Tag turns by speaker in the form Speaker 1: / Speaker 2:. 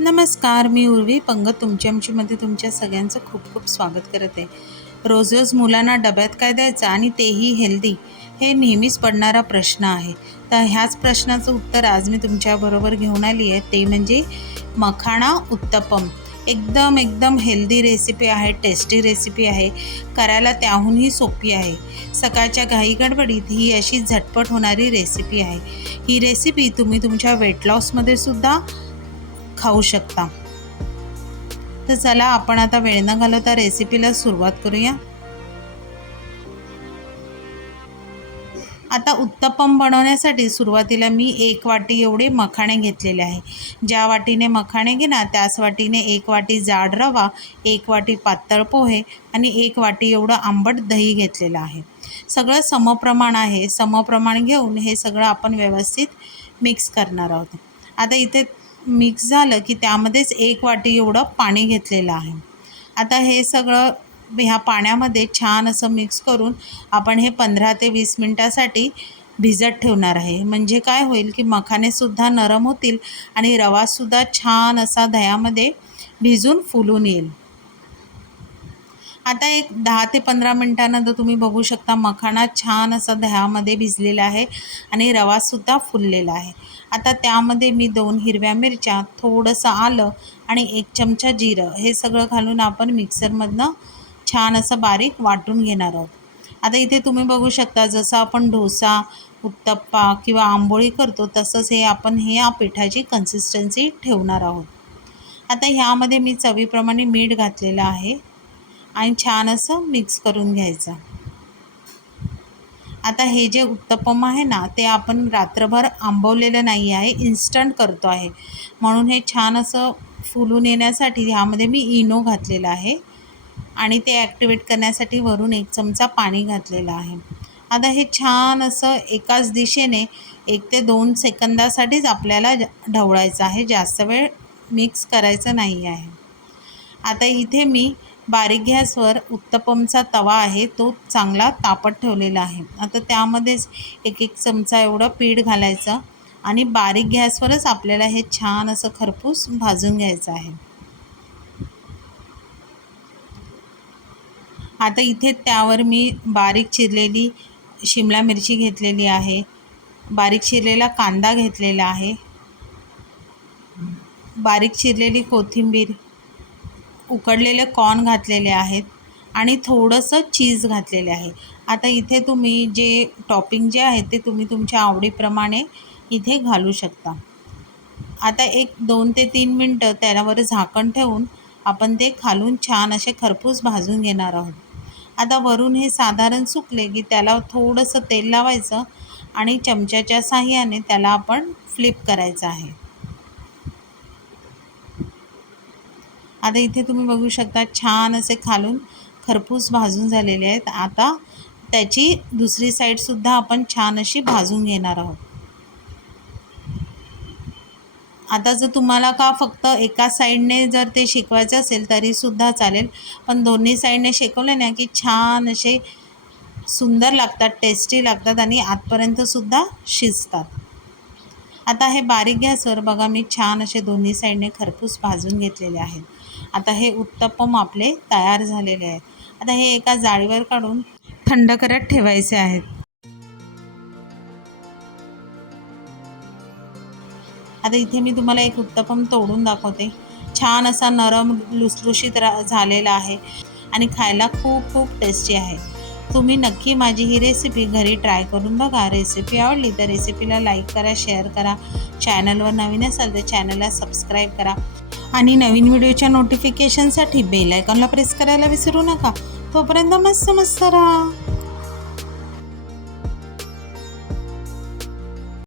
Speaker 1: नमस्कार मी उर्वी पंगत तुमच्या आमचीमध्ये तुमच्या सगळ्यांचं खूप खूप स्वागत करत आहे. रोज रोज मुलांना डब्यात काय द्यायचं आणि तेही हेल्दी हे नेहमीच पडणारा प्रश्न आहे. तर ह्याच प्रश्नाचं उत्तर आज मी तुमच्याबरोबर घेऊन आली आहे. ते म्हणजे मखाणा उत्तपम. एकदम एकदम हेल्दी रेसिपी आहे टेस्टी रेसिपी आहे. करायला त्याहूनही सोपी आहे. सकाळच्या घाई गडबडीत ही अशी झटपट होणारी रेसिपी आहे. ही रेसिपी तुम्ही तुमच्या वेट लॉसमध्ये सुद्धा खाऊ शकता. तर चला आपण आता वेळ न घालवता रेसिपीला सुरुवात करूया. आता उत्तपम बनवण्यासाठी सुरुवातीला मी एक वाटी एवढे मखाणे घेतलेले आहे. ज्या वाटीने मखाणे घेणार त्याच वाटीने एक वाटी जाड रवा एक वाटी पातळ पोहे आणि एक वाटी एवढं आंबट दही घेतलेलं आहे. सगळं समप्रमाण आहे. समप्रमाण घेऊन हे सगळं आपण व्यवस्थित मिक्स करणार आहोत. आता इथे मिक्स झालं की त्यामध्येच एक वाटी एवढं पाणी घेतलेलं आहे. आता हे सगळं ह्या पाण्यामध्ये छान असं मिक्स करून आपण हे पंधरा ते वीस मिनटासाठी भिजत ठेवणार आहे. म्हणजे काय होईल की मखानेसुद्धा नरम होतील आणि रवासुद्धा छान असा दह्यामध्ये भिजून फुलून येईल. आता एक दहा ते पंधरा मिनटानंतर तुम्ही बघू शकता मखाना छान असा दह्यामध्ये भिजलेला आहे आणि रवासुद्धा फुललेला आहे. आता त्यामध्ये मी दोन हिरव्या मिरच्या थोडंसं आलं आणि एक चमचा जिरं हे सगळं घालून आपण मिक्सरमधनं छान असं बारीक वाटून घेणार आहोत. आता इथे तुम्ही बघू शकता जसं आपण डोसा उत्तप्पा किंवा आंबोळी करतो तसंच हे आपण हे या पिठाची कन्सिस्टन्सी ठेवणार आहोत. आता ह्यामध्ये मी चवीप्रमाणे मीठ घातलेलं आहे. आणि छान असं मिक्स करून घ्यायचं. आता हे जे उत्तपम आहे ना ते आपण रात्रभर आंबवलेलं नाही आहे इन्स्टंट करतो आहे. म्हणून हे छान असं फुलून येण्यासाठी ह्यामध्ये मी इनो घातलेला आहे. आणि ते ॲक्टिवेट करण्यासाठी वरून एक चमचा पाणी घातलेलं आहे. आता हे छान असं एकाच दिशेने एक ते दोन सेकंदासाठीच आपल्याला ढवळायचं आहे. जास्त वेळ मिक्स करायचं नाही आहे. आता इथे मी बारीक गॅसवर उत्तपमचा तवा आहे तो चांगला तापत ठेवलेला आहे. आता त्यामध्येच एक एक चमचा एवढं पीठ घालायचं आणि बारीक गॅसवरच आपल्याला हे छान असं खरपूस भाजून घ्यायचं आहे. आता इथे त्यावर मी बारीक चिरलेली शिमला मिरची घेतलेली आहे. बारीक चिरलेला कांदा घेतलेला आहे. बारीक चिरलेली कोथिंबीर उकडलेले कॉर्न घातलेले आहेत आणि थोडंसं चीज घातलेले आहे. आता इथे तुम्ही जे टॉपिंग जे आहे ते तुम्ही तुमच्या आवडीप्रमाणे इथे घालू शकता. आता एक दोन ते तीन मिनटं त्यावर झाकण ठेवून आपण ते खालून छान असे खरपूस भाजून घेणार आहोत. आता वरून हे साधारण सुकले की त्याला थोडंसं तेल लावायचं आणि चमच्याच्या साह्याने त्याला आपण फ्लिप करायचं आहे. आता इथे तुम्ही बघू शकता छान असे खालून खरपूस भाजून झालेले आहेत. आता त्याची दुसरी साईडसुद्धा आपण छान अशी भाजून घेणार आहोत. आता जर तुम्हाला का फक्त एका साईडने जर ते शिकवायचं असेल तरीसुद्धा चालेल. पण दोन्ही साईडने शिकवले ना की छान असे सुंदर लागतात टेस्टी लागतात आणि आतपर्यंतसुद्धा शिजतात. आता हे बारीक गॅसवर बघा मी छान असे दोन्ही साईडने खरपूस भाजून घेतलेले आहेत. आता हे उत्तप्पम आपले तयार झालेले आहेत. आता हे एका जाळीवर काढून थंड करत ठेवायचे आहेत. आता इथे मी तुम्हाला एक उत्तप्पम तोडून दाखवते. छान असा नरम लुसलुशीत रा झालेला आहे आणि खायला खूप खूप टेस्टी आहे. तुम्ही नक्की माझी ही रेसिपी घरी ट्राय करून बघा. रेसिपी आवडली तर रेसिपीला लाईक करा शेअर करा. चॅनलवर नवीन असाल तर चॅनलला सबस्क्राईब करा. आणि नवीन व्हिडिओच्या नोटिफिकेशनसाठी बेल आयकॉनला प्रेस करायला विसरू नका. तोपर्यंत मस्त मस्त राहा.